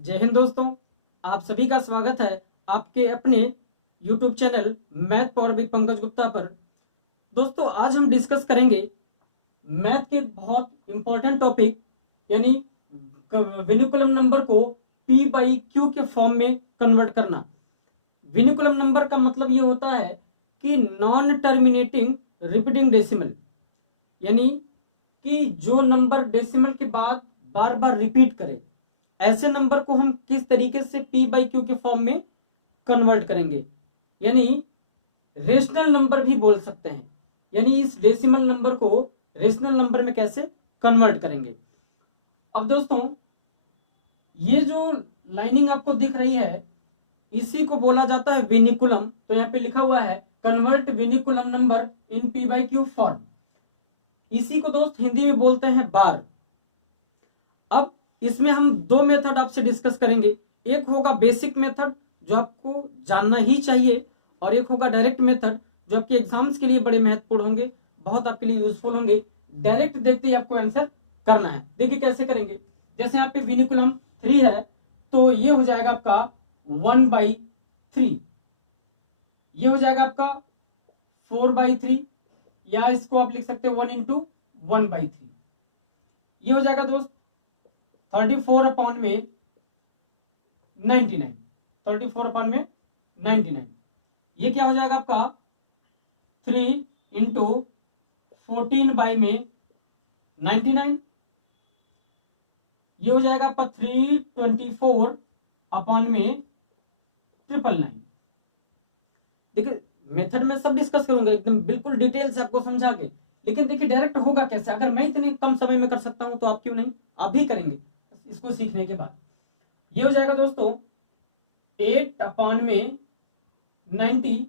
जय हिंद दोस्तों, आप सभी का स्वागत है आपके अपने YouTube channel math power with Pankaj Gupta पर। दोस्तों, आज हम डिस्कस करेंगे मैथ के बहुत इंपॉर्टेंट टॉपिक यानी विनिकुलम नंबर को P बाई Q के फॉर्म में कन्वर्ट करना। विनिकुलम नंबर का मतलब ये होता है कि नॉन टर्मिनेटिंग रिपीटिंग डेसिमल, यानी कि जो नंबर डेसिमल के बाद बार बार रिपीट करे, ऐसे नंबर को हम किस तरीके से P बाई Q के फॉर्म में कन्वर्ट करेंगे, यानी रेशनल नंबर भी बोल सकते हैं। यानी इस डेसिमल नंबर को रेशनल नंबर में कैसे कन्वर्ट करेंगे। अब दोस्तों, ये जो लाइनिंग आपको दिख रही है इसी को बोला जाता है विनिकुलम। तो यहाँ पे लिखा हुआ है convert vinculum number in P by Q form. इसी को दोस्त हिंदी में बोलते हैं बार। अब इसमें हम दो मेथड आपसे डिस्कस करेंगे। एक होगा बेसिक मेथड जो आपको जानना ही चाहिए, और एक होगा डायरेक्ट मेथड जो आपके एग्जाम्स के लिए बड़े महत्वपूर्ण होंगे, बहुत आपके लिए यूजफुल होंगे। डायरेक्ट देखते ही आपको आंसर करना है। देखिए कैसे करेंगे। जैसे यहाँ पे विनिकुलम 3 है तो ये हो जाएगा आपका 1/3, ये हो जाएगा आपका 4/3, या इसको आप लिख सकते हैं 1 इंटू 1/3। ये हो जाएगा दोस्त 34 में 99, 34 में 99। ये क्या हो जाएगा आपका 3 इंटू 14 में 99। ये हो जाएगा आपका 324 में 999। देखिए मेथड में सब डिस्कस करूंगा एकदम बिल्कुल डिटेल से आपको समझा के, लेकिन देखिए डायरेक्ट होगा कैसे। अगर मैं इतने कम समय में कर सकता हूं तो आप क्यों नहीं, आप भी करेंगे इसको सीखने के बाद। ये हो जाएगा दोस्तों 8 में 90,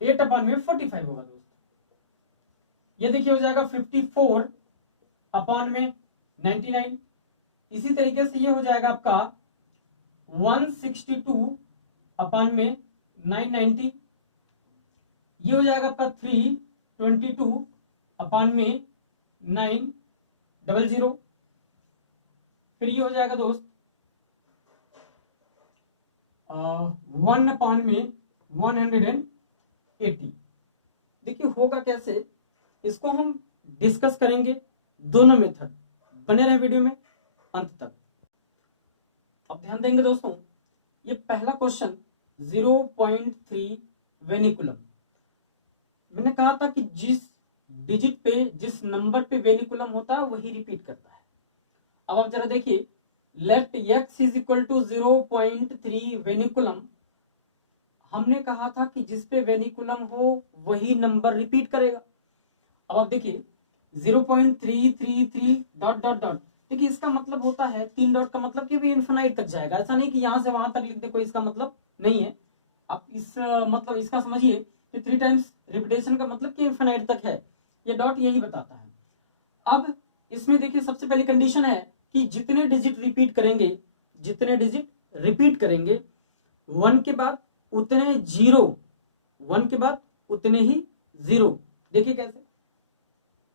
8 में 45 होगा दोस्त। ये देखिए हो जाएगा 54 में 99। इसी तरीके से ये हो जाएगा आपका 162 में 990। ये हो जाएगा आपका 322 में 900। फिर ये हो जाएगा दोस्त 1 में 180। देखिए होगा कैसे, इसको हम डिस्कस करेंगे दोनों मेथड। बने रहे वीडियो में अंत तक। अब ध्यान देंगे दोस्तों, ये पहला क्वेश्चन 0.3 वेनिकुलम। मैंने कहा था कि जिस डिजिट पे, जिस नंबर पे वेनिकुलम होता है वही रिपीट करता है। अब आप जरा देखिए, let x is equal to 0.3 vinculum. हमने कहा था कि जिस पे वेनिकुलम हो वही नंबर रिपीट करेगा। अब आप देखिए 0.333 डॉट डॉट डॉट। देखिए इसका मतलब होता है 3 डॉट का मतलब कि भी इन्फिनाइट तक जाएगा। ऐसा नहीं कि यहां से वहां तक लिख दे, कोई इसका मतलब नहीं है। आप इस मतलब इसका समझिए कि 3 टाइम्स रिपीटेशन का मतलब कि इन्फिनाइट तक है। ये डॉट यही बताता है। अब इसमें देखिए सबसे पहली कंडीशन है कि जितने डिजिट रिपीट करेंगे, जितने डिजिट रिपीट करेंगे 1 के बाद उतने जीरो, 1 के बाद उतने ही जीरो। देखिए कैसे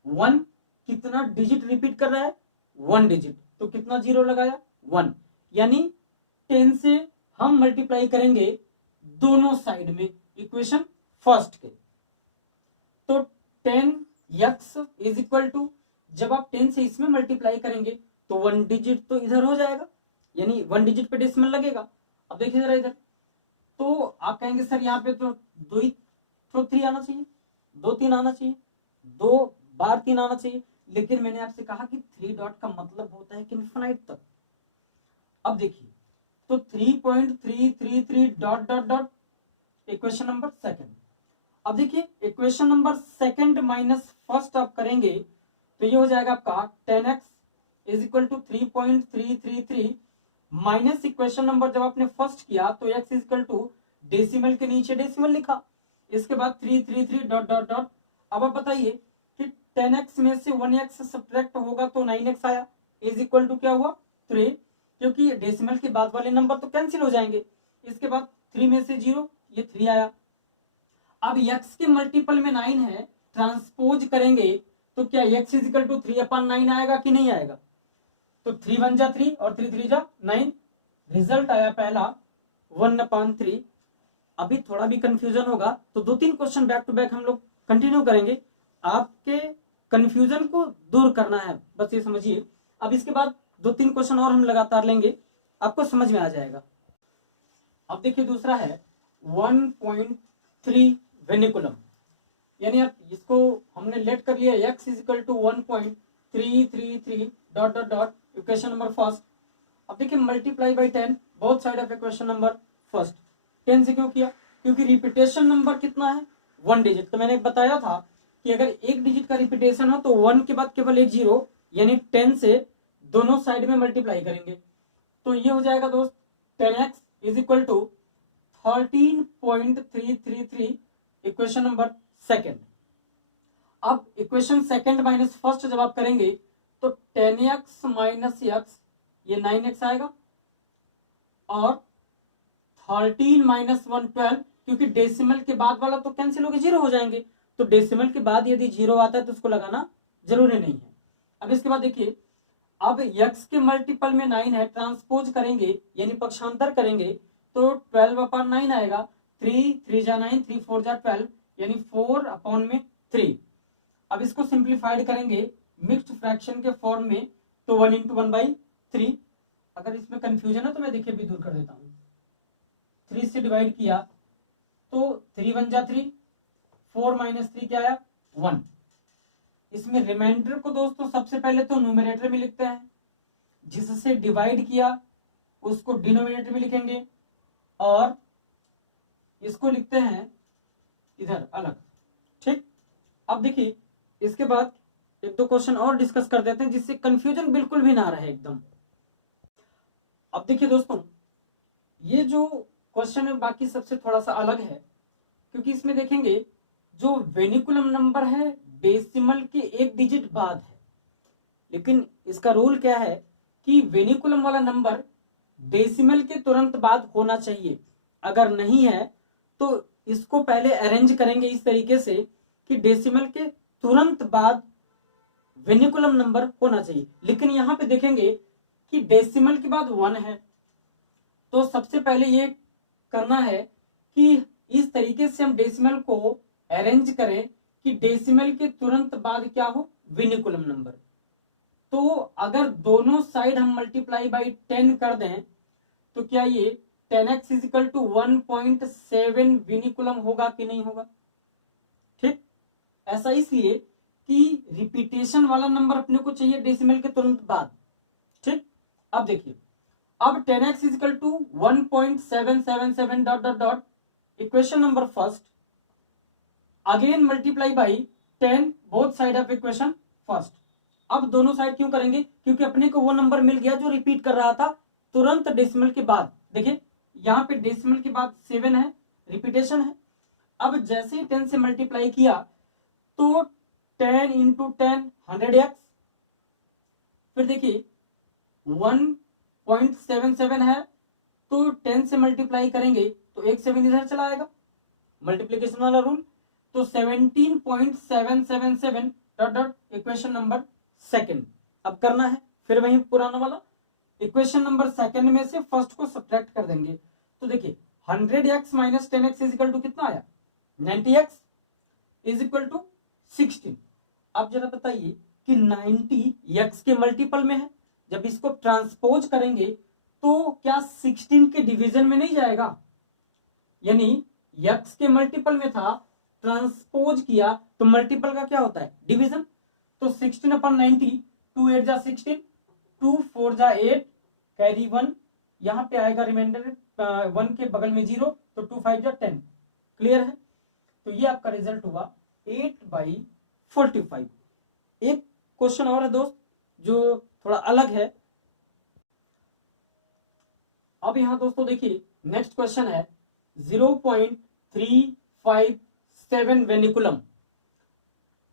1 कितना डिजिट रिपीट कर रहा है, 1 डिजिट, तो कितना जीरो लगाया 1। यानी 10 से हम मल्टीप्लाई करेंगे दोनों साइड में इक्वेशन फर्स्ट के। तो 10x इज इक्वल टू, जब आप 10 से इसमें मल्टीप्लाई करेंगे तो 1 डिजिट तो इधर हो जाएगा, यानी 1 डिजिट पे डेसिमल लगेगा। अब देखिए जरा इधर, तो आप कहेंगे सर यहाँ पे तो 2 तो 3 आना चाहिए, 2 3 आना चाहिए, 2 बार 3 आना चाहिए। लेकिन मैंने आपसे कहा कि 3 डॉट का मतलब होता है कि इनफिनाइट तक। अब देखिए तो 3.333 dot dot dot equation number second. अब देखिए equation number second minus first आप करेंगे तो ये हो जाएगा आपका 10x is equal to 3.333 minus equation number जब आपने फर्स्ट किया तो x is equal to decimal के नीचे डेसिमल लिखा, इसके बाद 333 डॉट डॉट डॉट। अब आप बताइए कि 10x में से 1x सब्ट्रैक्ट होगा तो 9x आया, इज इक्वल टू क्या हुआ 3, क्योंकि डेसिमल के बाद वाले नंबर तो कैंसिल हो जाएंगे। इसके बाद 3 में से 0, ये 3 आया। अब x के मल्टीपल में 9 है, ट्रांसपोज करेंगे तो क्या x इज इक्वल टू 3/9 आएगा कि नहीं आएगा। तो 3 1 जा 3 और 3 3 जा 9, रिजल्ट आया पहला 1/3। अभी थोड़ा भी कंफ्यूजन होगा तो 2-3 क्वेश्चन बैक टू बैक हम लोग कंटिन्यू करेंगे, आपके कंफ्यूजन को दूर करना है, बस ये समझिए। अब इसके बाद 2-3 क्वेश्चन और हम लगातार लेंगे, आपको समझ में आ जाएगा। अब देखिए दूसरा है 1.3 वेनिकुलम, यानी अब इसको हमने लेट कर लिया x is equal to 1.333 dot dot dot equation number first. अब देखिए multiply by 10 both side of equation number first. 10 से क्यों किया? क्योंकि रिपीटेशन नंबर कितना है? 1 डिजिट। तो मैंने बताया था कि अगर एक डिजिट का रिपीटेशन हो तो 1 के बाद केवल एक जीरो, यानी 10 से दोनों साइड में मल्टीप्लाई करेंगे। तो ये हो जाएगा दोस्त 10x is equal to 13.333 equation number second. अब इक्वेशन सेकेंड माइनस फर्स्ट जब आप करेंगे तो 10x माइनस x ये 9x आएगा, और 13 माइनस 1 12, क्योंकि डेसिमल के बाद वाला तो कैंसिल होकर जीरो हो जाएंगे, तो डेसिमल के बाद यदि जीरो आता है तो उसको लगाना जरूरी नहीं है। अब इसके बाद देखिए, अब x के मल्टीपल में 9 है, ट्रांसपोज करेंगे यानी पक्षांतर करेंगे तो 12/9 आएगा। 3 3 जा 9, 3 4 जा 12, यानी 4/3। अब इसको सिंप्लीफाइड करेंगे मिक्स्ड फ्रैक्शन के फॉर्म में तो 1 × 1/3। अगर इसमें कंफ्यूजन है तो मैं देखिए भी दूर कर देता हूं। 3 से डिवाइड किया तो 3 1 जा 3, 4 माइनस 3 क्या आया? 1। इसमें रिमाइंडर को दोस्तों सबसे पहले तो न्यूमरेटर में लिखते हैं, जिससे डिवाइड किया उसको डिनोमिनेटर में लिखेंगे, और इसको लिखते हैं इधर अलग। ठीक, अब देखिए इसके बाद 1-2 क्वेश्चन और डिस्कस कर देते हैं जिससे कंफ्यूजन बिल्कुल भी ना रहे एकदम। अब देखिए दोस्तों, ये जो क्वेश्चन है बाकी सबसे थोड़ा सा अलग है, क्योंकि इसमें देखेंगे जो वेनिकुलम नंबर है डेसिमल के एक डिजिट बाद है, लेकिन इसका रूल क्या है कि वेनिकुलम वाला नंबर डेसिमल के तुरंत बाद होना चाहिए। अगर नहीं है तो इसको पहले अरेंज करेंगे इस तरीके से कि डेसिमल के तुरंत बाद वेनिकुलम नंबर होना चाहिए। लेकिन यहां पे देखेंगे कि डेसिमल के बाद 1 है, तो सबसे पहले ये करना है कि इस तरीके से हम डेसिमल को अरेंज करें कि डेसिमल के तुरंत बाद क्या हो? वेनिकुलम नंबर। तो अगर दोनों साइड हम मल्टीप्लाई बाई 10 कर दें तो क्या ये 10x इज इक्वल टू 1.7 वेनिकुलम होगा कि नहीं होगा? ठीक, ऐसा इसलिए कि रिपीटेशन वाला नंबर अपने को चाहिए डेसिमल के तुरंत बाद। ठीक, अब देखिए, अब 10x is equal to 1.777 dot dot dot equation number first, again multiply by 10 both side of equation first. अब दोनों साइड क्यों करेंगे? क्योंकि अपने को वो नंबर मिल गया जो रिपीट कर रहा था तुरंत डेसिमल के बाद। देखिए यहाँ पे डेसिमल के बाद 7 है, रिपीटेशन है। अब जैसे ही 10 से मल्टीप्लाई किया तो 10 × 10 100x, फिर देखिए 1.77 है तो 10 से मल्टीप्लाई करेंगे तो एक 7 इधर चला आएगा, मल्टीप्लीकेशन वाला रूल, तो 17.777 dot dot equation number second. अब करना है फिर वही पुराना वाला, इक्वेशन नंबर सेकंड में से फर्स्ट को सब्ट्रैक्ट कर देंगे। तो देखिए 100x minus 10x is equal to कितना आया? 90x is equal to 16। अब जरा बताइए कि 90 x के मल्टीपल में है, जब इसको ट्रांसपोज करेंगे तो क्या 16 के डिवीजन में नहीं जाएगा? यानी x के मल्टीपल में था, ट्रांसपोज किया तो मल्टीपल का क्या होता है? डिवीजन। तो 16/90, 2 8 जा 16, 2 4 जा 8, कैरी 1, यहां पे आएगा रिमाइंडर 1 के बगल में 0, तो 2 5 जा 10। क्लियर है? तो ये आपका रिजल्ट हुआ 8/45। एक क्वेश्चन और है दोस्त जो थोड़ा अलग है। अब यहां दोस्तों देखिए नेक्स्ट क्वेश्चन है 0.357 वेनिकुलम।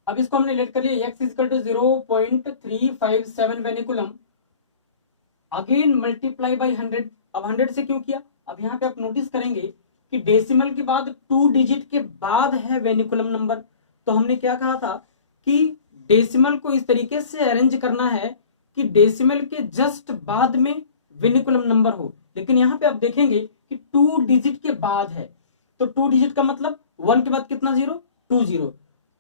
अब इसको हमने लेट कर लिया x equal to 0.357 vinculum, again multiply by 100। अब 100 से क्यों किया? अब यहाँ पे आप नोटिस करेंगे कि डेसिमल के बाद 2 डिजिट के बाद है वेनिकुलम नंबर। तो हमने क्या कहा था कि डेसिमल को इस तरीके से अरेंज करना है कि डेसिमल के जस्ट बाद में वेनिकुलम नंबर हो, लेकिन यहाँ पे आप देखेंगे कि 2 डिजिट के बाद है, तो 2 डिजिट का मतलब 1 के बाद कितना जीरो, 2 जीरो,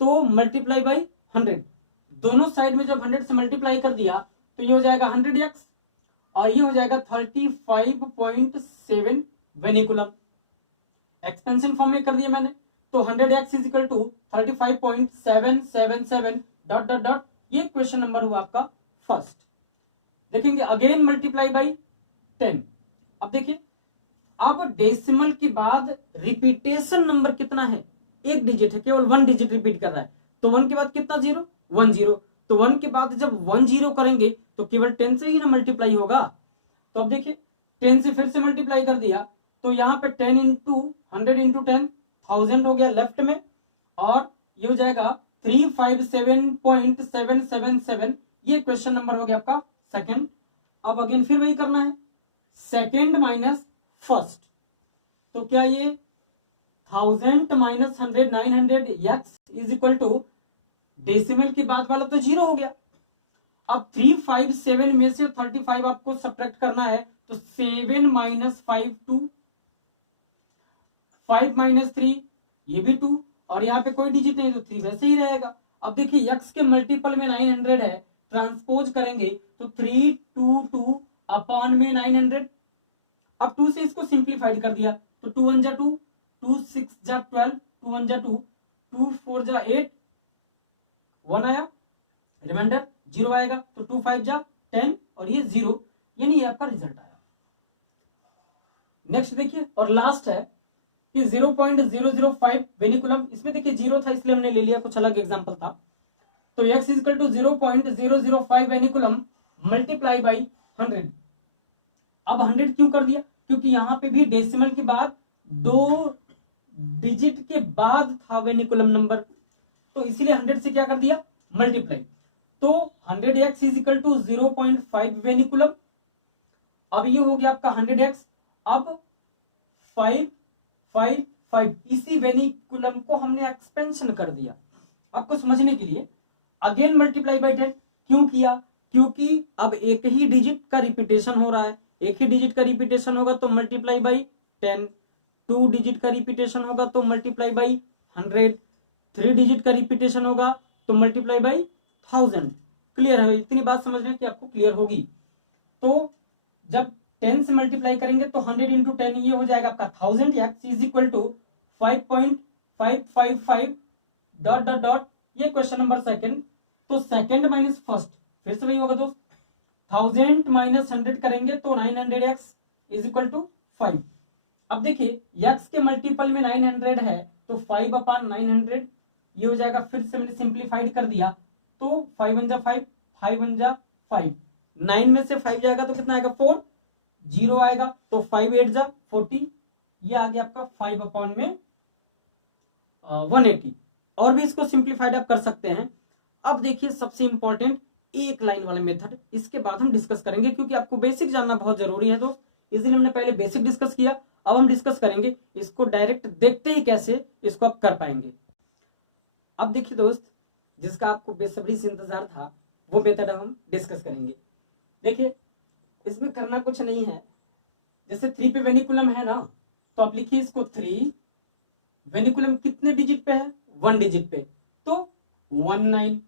तो मल्टीप्लाई बाई 100, दोनों साइड में जब 100 से मल्टीप्लाई कर दिया तो ये हो जाएगा 100x और ये हो जाएगा 35.7 वेनिकुलम। एक्सपेंशन फॉर्म में कर दिया मैंने, तो 100x is equal to 35.777 dot dot dot, ये क्वेश्चन नंबर हुआ आपका फर्स्ट। देखेंगे अगेन मल्टीप्लाई बाई 10। अब देखिए, अब डेसिमल के बाद रिपीटेशन नंबर कितना है, एक डिजिट है, केवल 1 डिजिट रिपीट कर रहा है, तो 1 के बाद कितना जीरो, 1 जीरो, तो 1 के बाद जब 1 जीरो करेंगे तो केवल 10 से ही ना मल्टीप्लाई होगा। तो अब देखिए 10 से फिर से मल्टीप्लाई कर दिया, तो यहाँ पे 10 इंटू 100 इंटू 10 1000 हो गया लेफ्ट में, और ये हो जाएगा 357.777, ये क्वेश्चन नंबर हो गया आपका सेकंड। अब अगेन फिर वही करना है, सेकंड माइनस फर्स्ट, तो क्या ये 1000 minus 100 900 x is equal to decimal के बाद वाला तो जीरो हो गया। अब 357 में से 35 आपको सब्ट्रैक्ट करना है, तो 7 माइनस 5 2, 5 माइनस 3 ये भी 2, और यहाँ पे कोई डिजिट नहीं तो 3 वैसे ही रहेगा। अब देखिए x के मल्टीपल में 900 है, ट्रांसपोज करेंगे तो 322 अपॉन में 900। अब 2 से इसको सिंप्लीफाइड कर दिया, तो 2 1 जा 2, 2 6 जा 12, 2 1 जा 2, 2 4 जा 8, 1 आया, रिमाइंडर 0 आएगा, तो 2 5 जा 10 और ये 0, यानी ये आपका रिजल्ट आया। नेक्स्ट देखिए, और लास्ट है कि 0.005 वेनिकुलम, इसमें देखिए 0 था इसलिए हमने ले लिया, कुछ अलग एग्जांपल था, तो x is equal to 0.005 vinculum multiply by 100। अब 100 क्यों कर दिया, क्योंकि यहाँ पे भी डेसिमल के बाद 2 डिजिट के बाद था वेनिकुलम नंबर, तो इसीलिए 100 से क्या कर दिया, मल्टीप्लाई, तो 100x इज इक्वल टू 0.5 वेनिकुलम। अब ये हो गया आपका 100x, अब 5 5 5, इसी वेनिकुलम को हमने एक्सपेंशन कर दिया आपको समझने के लिए। अगेन मल्टीप्लाई बाई 10 क्यों किया, क्योंकि अब एक ही डिजिट का रिपीटेशन हो रहा है, एक ही डिजिट का रिपीटेशन होगा तो मल्टीप्लाई बाई 10, 2 डिजिट का रिपीटेशन होगा तो मल्टीप्लाई बाई 100, 3 डिजिट का रिपीटेशन होगा तो मल्टीप्लाई बाई 1000। क्लियर है, इतनी बात समझ रहे कि आपको क्लियर होगी। तो जब 10 से मल्टीप्लाई करेंगे तो 100 इंटू 10 ये हो जाएगा आपका 1000 x is equal to 5.555 dot dot dot, ये क्वेश्चन नंबर सेकंड। तो सेकंड माइनस फर्स्ट फिर से वही होगा दोस्त, 1000 माइनस 100 करेंगे तो 900x इज इक्वल टू 5। अब देखिए x के मल्टीपल में 900 है, तो 5 अपॉन 900 ये हो जाएगा, फिर से मैंने सिंप्लीफाइड कर दिया, तो 5 1 जा 5, 5 1 जा 5, 9 में से 5 जाएगा तो कितना आएगा 4, 0 आएगा, तो 5 8 जा 40, ये आ गया आपका 5 अपॉन में 180। और भी इसको सिंप्लीफाइड आप कर सकते हैं। अब देखिए सबसे इंपॉर्टेंट एक लाइन वाला मेथड, इसके बाद हम डिस्कस करेंगे, क्योंकि आपको बेसिक जानना बहुत जरूरी है दोस्त, इसलिए हमने पहले बेसिक डिस्कस किया, अब हम डिस्कस करेंगे इसको डायरेक्ट देखते ही कैसे इसको आप कर पाएंगे। अब देखिए दोस्त, जिसका आपको बेसब्री से इंतजार था वो मेथड हम डिस्कस करेंगे। देखिए इसमें करना कुछ नहीं है, जैसे 3 पे वेनिकुलम है ना, तो आप लिखिए इसको 3, वेनिकुलम कितने डिजिट पे है, 1 डिजिट पे, तो 19,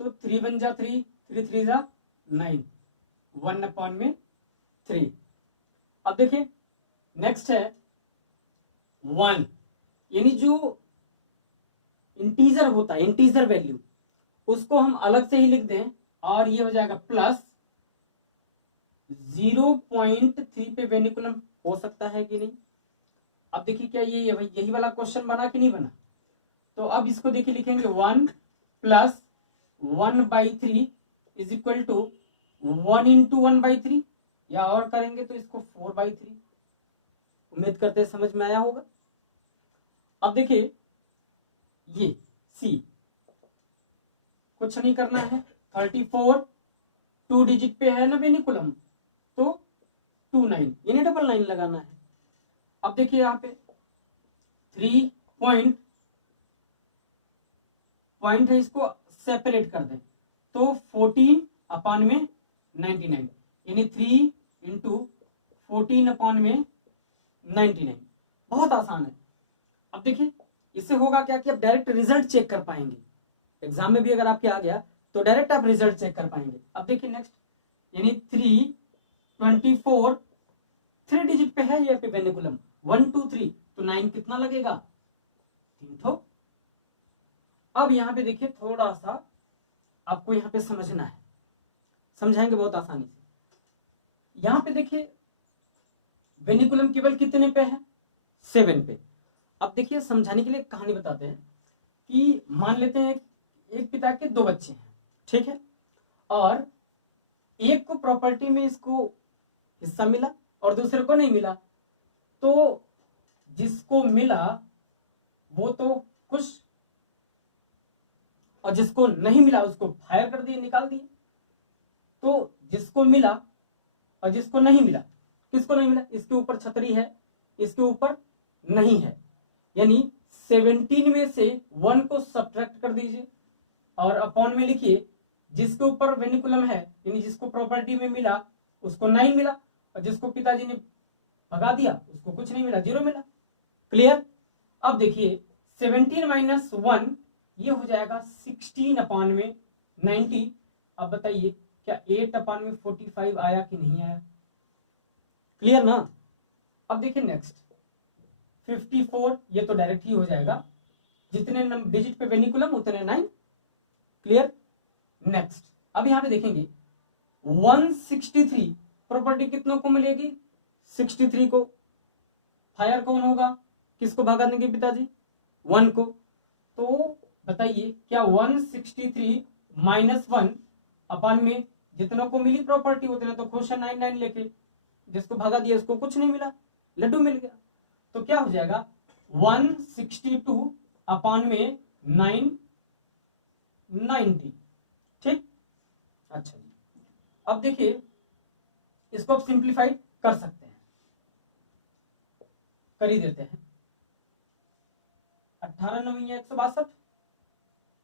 तो 3 1 जा 3, 3 3 जा 9, 1 अपॉन में 3। अब देखिए नेक्स्ट है 1, यानी जो इंटीजर होता है, इंटीजर वैल्यू, उसको हम अलग से ही लिख दें, और ये हो जाएगा प्लस 0.3 पे वेनिकुलम हो सकता है कि नहीं। अब देखिए क्या ये यही वाला क्वेश्चन बना कि नहीं बना, तो अब इसको देखिए लिखेंगे 1 plus 1/3 is equal to 1 into 1/3, या और करेंगे तो इसको 4/3। उम्मीद करते हैं समझ में आया होगा। अब देखिए ये सी, कुछ नहीं करना है, 34 2 डिजिट पे है ना वेनिकुलम, तो 29, यानी 99 लगाना है। अब देखिए यहाँ पे 3 पॉइंट है, इसको सेपरेट कर दें, तो 14 अपॉन में 99, यानी 3 × 14 अपॉन में 99। बहुत आसान है। अब देखिए इससे होगा क्या कि आप डायरेक्ट रिजल्ट चेक कर पाएंगे। एग्जाम में भी अगर आपके आ गया तो डायरेक्ट आप रिजल्ट चेक कर पाएंगे। अब देखिए नेक्स्ट, यानी 324 3 डिजिट पे है ये पे वेनिकुलम 1 2 3, तो 9 कितना लगेगा 3 ठो। अब यहाँ पे देखिए थोड़ा सा आपको यहाँ पे समझना है, समझाएंगे बहुत आसानी से। यहाँ पे देखिए वेनिकुलम केवल कितने पे है 7 पे। अब देखिए समझाने के लिए कहानी बताते हैं कि मान लेते हैं एक पिता के 2 बच्चे हैं, ठीक है, और एक को प्रॉपर्टी में इसको हिस्सा मिला और दूसरे को नहीं मिला। तो जिसको मिला वो तो खुश, और जिसको नहीं मिला उसको फायर कर दिए, निकाल दिए। तो जिसको मिला और जिसको नहीं मिला, किसको नहीं मिला, इसके ऊपर छतरी है, इसके ऊपर नहीं है, यानी 17 में से 1 को सब्ट्रैक्ट कर दीजिए और अपॉन में लिखिए जिसके ऊपर वेनिकुलम है, यानी जिसको प्रॉपर्टी में मिला उसको 9 मिला, और जिसको पिताजी ने भगा दिया उसको कुछ नहीं मिला, 0 मिला। क्लियर। अब देखिए 17 - 1 ये हो जाएगा 16 अपॉन में 90। अब बताइए क्या 8 अपॉन में 45 आया कि नहीं आया। क्लियर ना। अब देखिए नेक्स्ट 54, ये तो डायरेक्ट ही हो जाएगा, जितने डिजिट पे वेनिकुलम उतने 9। क्लियर। नेक्स्ट अब यहां पे देखेंगे 163 प्रॉपर्टी कितनों को मिलेगी 63 को। फायर कौन होगा, किसको भगा देंगे पिताजी 1 को। तो बताइए क्या 163 - 1 अपॉन में जितनों को मिली प्रॉपर्टी उतने तो खुश है 99 लेके, जिसको भगा दिया उसको कुछ नहीं मिला, लड्डू मिल गया। तो क्या हो जाएगा 162 अपॉन में 990। ठीक। अच्छा जी, अब देखिए इसको आप सिंप्लीफाई कर सकते हैं, कर ही देते हैं। 18 9 162,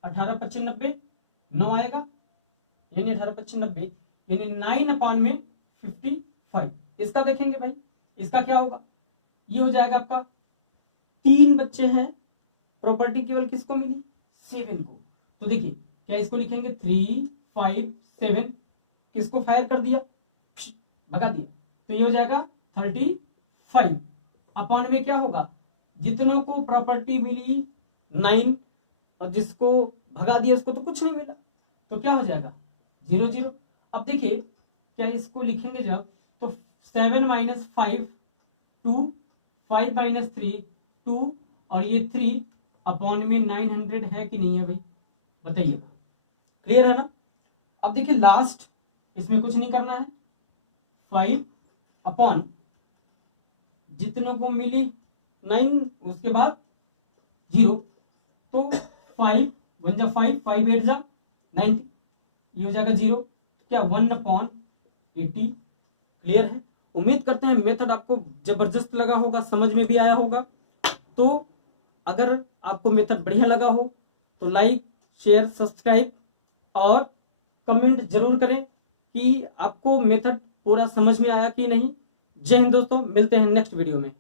18 25 90 9 आएगा, यानी 18 25 90 यानी 9 अपॉन में 55। इसका देखेंगे भाई, इसका क्या होगा, ये हो जाएगा आपका 3 बच्चे हैं, प्रॉपर्टी केवल किसको मिली 7 को। तो देखिए क्या इसको लिखेंगे 3 5 7, किसको फायर कर दिया भगा दिया, तो ये हो जाएगा 35 अपॉन में क्या होगा जितनों को प्रॉपर्टी मिली 9 और जिसको भगा दिया उसको तो कुछ नहीं मिला, तो क्या हो जाएगा 0 0। अब देखिए क्या इसको लिखेंगे जब तो 7 - 5 2, 5 - 3 2, और ये 3 अपॉन में 900 है कि नहीं है भाई बताइएगा। क्लियर है ना। अब देखिए लास्ट इसमें कुछ नहीं करना है, 5 अपॉन जितनों को मिली 9 उसके बाद 0, तो 5 1 जा 5 5 8 जा 90, ये हो जाएगा 0। क्या 1/80। क्लियर है। उम्मीद करते हैं मेथड आपको जबरदस्त लगा होगा, समझ में भी आया होगा। तो अगर आपको मेथड बढ़िया लगा हो तो लाइक शेयर सब्सक्राइब और कमेंट जरूर करें कि आपको मेथड पूरा समझ में आया कि नहीं। जय हिंद दोस्तों, मिलते हैं नेक्स्ट वीडियो में।